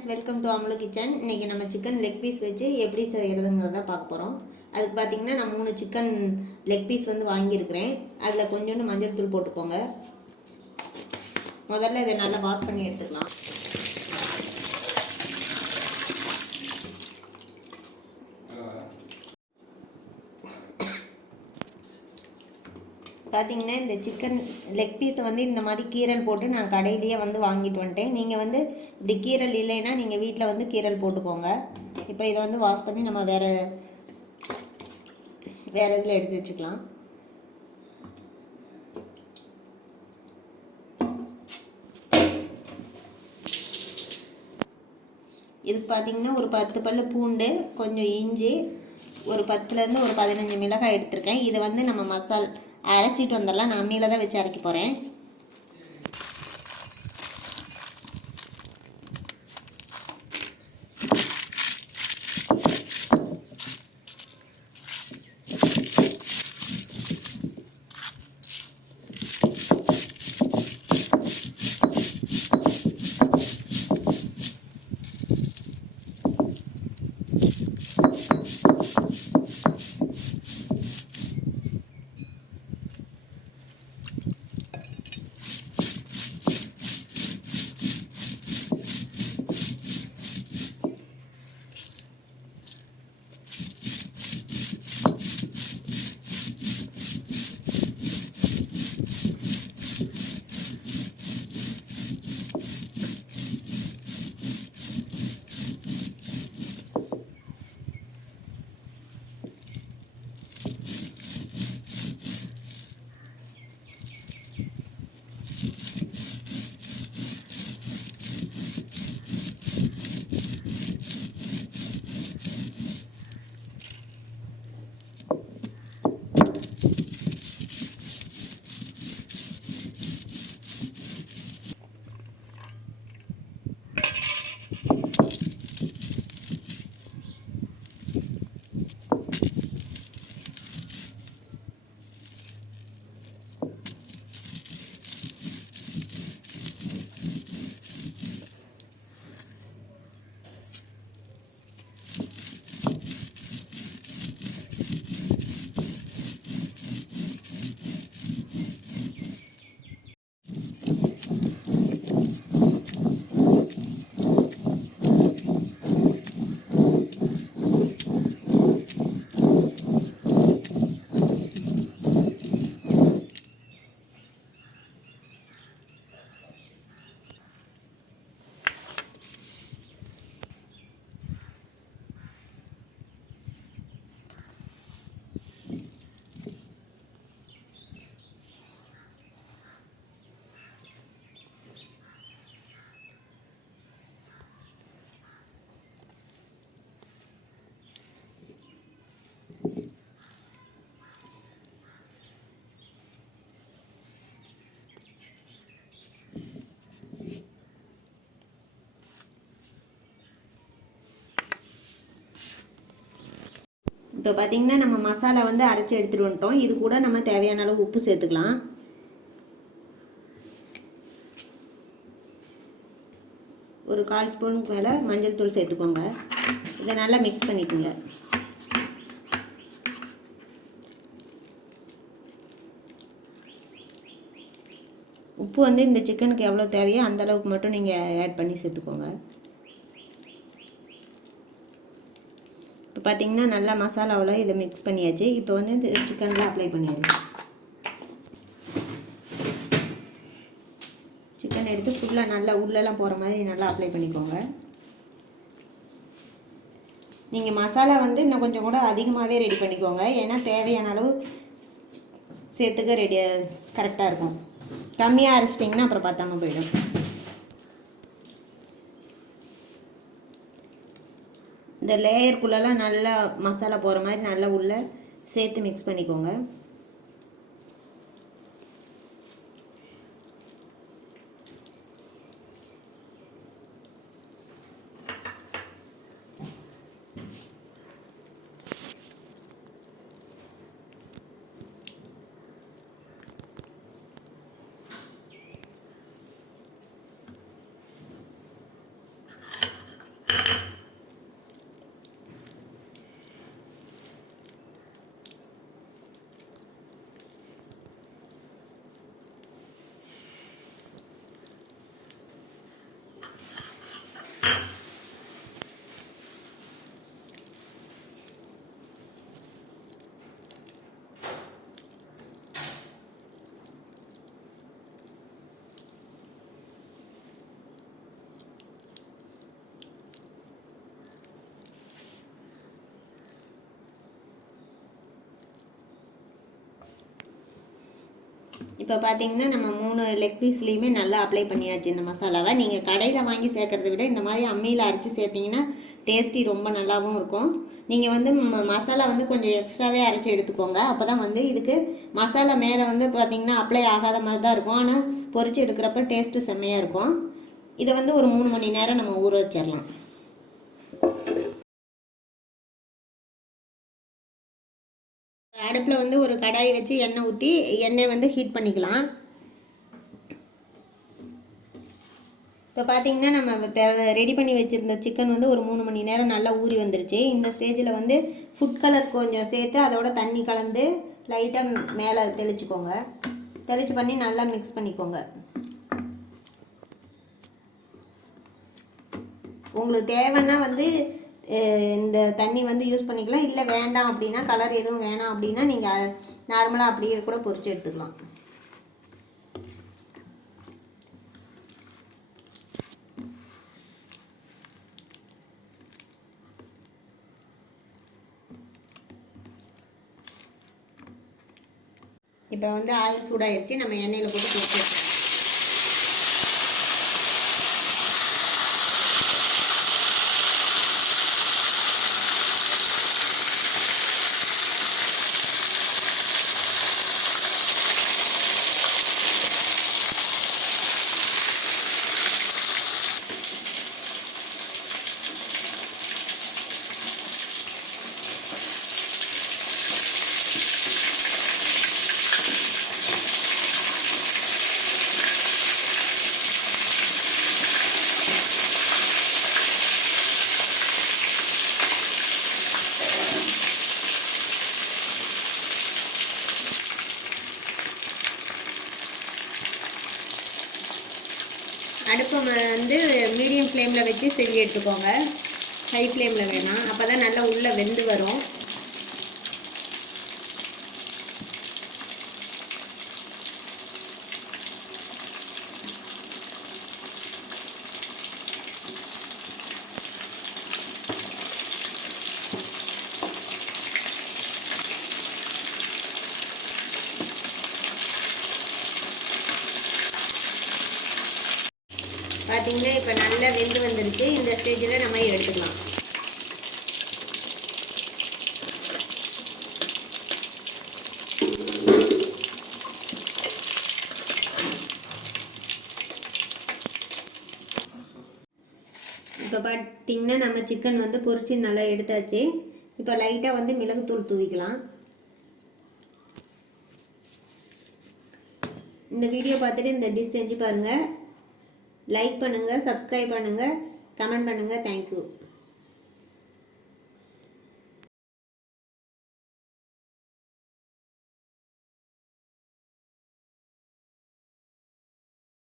Friends, welcome to Amulu kitchen. இன்றைக்கி நம்ம chicken leg piece வச்சு எப்படி செய்கிறதுங்கிறத பார்க்க போகிறோம். அதுக்கு பார்த்திங்கன்னா நான் 3 சிக்கன் லெக் பீஸ் வந்து வாங்கியிருக்கிறேன். அதில் கொஞ்சோண்டு மஞ்சள் தூள் போட்டுக்கோங்க. முதல்ல இதை நல்லா வாஷ் பண்ணி எடுத்துக்கலாம். பார்த்திங்கன்னா இந்த சிக்கன் லெக் பீஸை வந்து இந்த மாதிரி கீரல் போட்டு நான் கடையிலேயே வந்து வாங்கிட்டு வந்துட்டேன். நீங்கள் வந்து இப்படி கீரல் இல்லைன்னா நீங்கள் வீட்டில் வந்து கீரல் போட்டுக்கோங்க. இப்போ இதை வந்து வாஷ் பண்ணி நம்ம வேறு இதில் எடுத்து வச்சுக்கலாம். இது பார்த்திங்கன்னா ஒரு 10 பல்லு பூண்டு, கொஞ்சம் இஞ்சி, ஒரு 10லேருந்து ஒரு 15 மிளகாய் எடுத்திருக்கேன். இதை வந்து நம்ம அரைச்சிட்டு வந்துடலாம். நான் அம்மியில் தான் வச்சு அரைக்க போகிறேன். இப்போ பார்த்திங்கன்னா நம்ம மசாலா வந்து அரைச்சி எடுத்துகிட்டு வந்துட்டோம். இது கூட நம்ம தேவையான அளவு உப்பு சேர்த்துக்கலாம். ஒரு 1/4 ஸ்பூனுக்கு மேலே மஞ்சள் தூள் சேர்த்துக்கோங்க. இதை நல்லா மிக்ஸ் பண்ணிக்கோங்க. உப்பு வந்து இந்த சிக்கனுக்கு எவ்வளோ தேவையோ அந்தளவுக்கு மட்டும் நீங்கள் ஆட் பண்ணி சேர்த்துக்கோங்க. இப்போ பார்த்திங்கன்னா நல்லா மசாலாவில் இதை மிக்ஸ் பண்ணியாச்சு. இப்போ வந்து இந்த சிக்கனில் அப்ளை பண்ணிடுங்க. சிக்கன் எடுத்து ஃபுல்லாக நல்லா உள்ளெல்லாம் போகிற மாதிரி நல்லா அப்ளை பண்ணிக்கோங்க. நீங்கள் மசாலா வந்து இன்னும் கொஞ்சம் கூட அதிகமாகவே ரெடி பண்ணிக்கோங்க. ஏன்னா தேவையான அளவு சேர்த்துக்க கரெக்டாக இருக்கும். கம்மியாக அரைச்சிட்டிங்கன்னா அப்புறம் பார்த்தாம போயிடும். இந்த லேயருக்குள்ளெல்லாம் நல்லா மசாலா போகிற மாதிரி நல்லா உள்ளே சேர்த்து மிக்ஸ் பண்ணிக்கோங்க. இப்போ பார்த்தீங்கன்னா நம்ம 3 லெக் பீஸ்லேயுமே நல்லா அப்ளை பண்ணியாச்சு இந்த மசாலாவை. நீங்கள் கடையில் வாங்கி சேர்க்குறத விட இந்த மாதிரி அம்மியில் அரைச்சி சேர்த்திங்கன்னா டேஸ்டி ரொம்ப நல்லாவும் இருக்கும். நீங்கள் வந்து மசாலா வந்து கொஞ்சம் எக்ஸ்ட்ராவே அரைச்சி எடுத்துக்கோங்க. அப்போ தான் வந்து இதுக்கு மசாலா மேலே வந்து பார்த்திங்கன்னா அப்ளை ஆகாத மாதிரி தான் இருக்கும். ஆனால் பொரிச்சு எடுக்கிறப்ப டேஸ்ட்டு செம்மையாக இருக்கும். இதை வந்து ஒரு 3 மணி நேரம் நம்ம ஊற வச்சிடலாம். அடுப்பில் வந்து ஒரு கடாயை வச்சு எண்ணெய் ஊற்றி எண்ணெய் வந்து ஹீட் பண்ணிக்கலாம். இப்போ பார்த்தீங்கன்னா நம்ம ரெடி பண்ணி வச்சுருந்த சிக்கன் வந்து ஒரு 3 மணி நேரம் நல்லா ஊறி வந்துருச்சு. இந்த ஸ்டேஜில் வந்து ஃபுட் கலர் கொஞ்சம் சேர்த்து அதோட தண்ணி கலந்து லைட்டாக மேலே தெளிச்சுக்கோங்க. தெளிச்சு பண்ணி நல்லா மிக்ஸ் பண்ணிக்கோங்க. உங்களுக்கு தேவைன்னா வந்து இந்த தண்ணி வந்து யூஸ் பண்ணிக்கலாம். இல்லை வேண்டாம் அப்படின்னா, கலர் எதுவும் வேணாம் அப்படின்னா நீங்கள் நார்மலாக அப்படியே கூட பொரிச்சு எடுத்துக்கலாம். இப்போ வந்து ஆயில் சூடாகிடுச்சு. நம்ம எண்ணெயில் போட்டு பொரிச்சு அடுப்பை வந்து மீடியம் ஃப்ளேமில் வச்சு செஞ்சு எடுத்துக்கோங்க. ஹை ஃப்ளேமில் வேணாம். அப்போ தான் நல்லா உள்ளே வெந்து வரும். பார்த்தீங்கன்னா இப்போ நல்லா வெந்து வந்துருச்சு. இந்த ஸ்டேஜில் நம்ம எடுத்துக்கலாம். இப்போ பார்த்தீங்கன்னா நம்ம சிக்கன் வந்து பொரிச்சு நல்லா எடுத்தாச்சு. இப்போ லைட்டாக வந்து மிளகுத்தூள் தூவிக்கலாம். இந்த வீடியோ பார்த்துட்டு இந்த டிஷ் செஞ்சு பாருங்கள். லைக் பண்ணுங்கள், சப்ஸ்கிரைப் பண்ணுங்கள், கமெண்ட் பண்ணுங்கள். தேங்க்யூ.